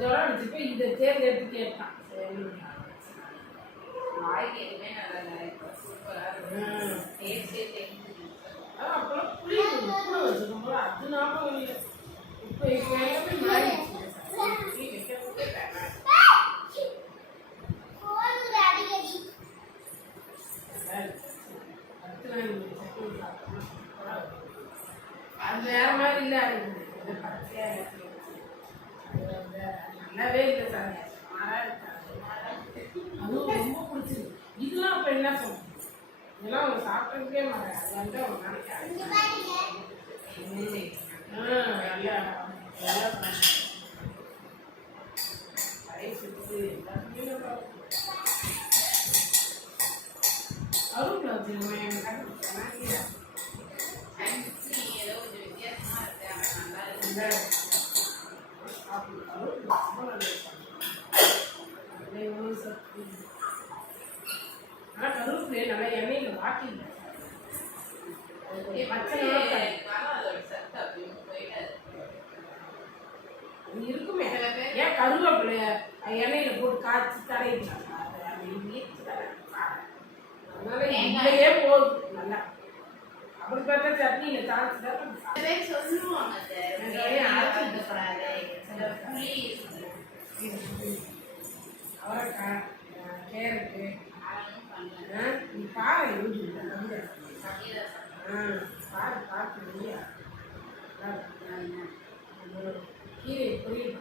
ஜுரம் அடிச்சுட்டு இதை தேர்ந்தெடுத்து கேட்டான். அப்புறம் புளி கூட வச்சுக்கோங்க, அது ஞாபகம் இல்லை. இப்போ எல்லாமே மாறிடுச்சு. அது வேற மாதிரி இல்லை. நல்லாவே இல்லை சார். அதுவும் ரொம்ப பிடிச்சிருக்கு. இதெல்லாம் அப்போ என்ன சொல்லுங்க, இதெல்லாம் அவங்க சாப்பிட்றதுக்கே மாட்டாங்க. அது வந்து அவங்க நினைக்காது. நல்லா நல்லா அருள் வச்சுருவேன். ஆனால் கருவேப்பிலையை நல்லா எண்ணெயில் வாட்டிங்க. இருக்குமே ஏன் கருவேப்பிலைய எண்ணெயில போட்டு காய்ச்சி தரையிட்டாங்க. அதனால எங்கேயே போகுது நல்லா. அப்படி பார்த்தா சட்னியில தாளிச்சு தான் சொல்லுவாங்க. அவரைக்காய், கேரட்டு, பாறை பாறை பார்த்து இல்லையா கீரை பொரியல்